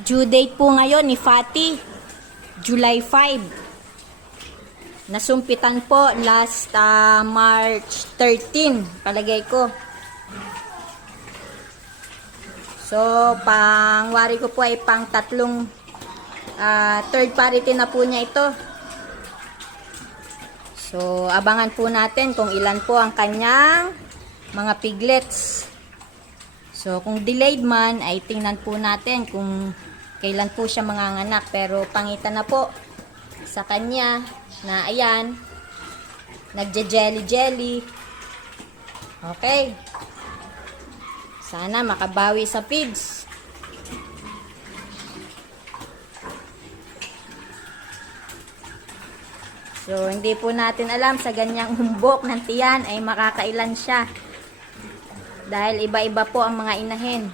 Due date po ngayon ni Fatty, July 5. Nasumpitan po last March 13, palagay ko. So, pangwari ko po ay pang tatlong third parity na po niya ito. So, abangan po natin kung ilan po ang kanyang mga piglets. So, kung delayed man, ay tingnan po natin kung kailan po siya manganganak. Pero, pangita na po sa kanya na ayan, nagje-jelly-jelly. Okay. Sana makabawi sa pigs. So, hindi po natin alam sa ganyang humbok ng tiyan ay makakailan siya. Dahil iba-iba po ang mga inahin.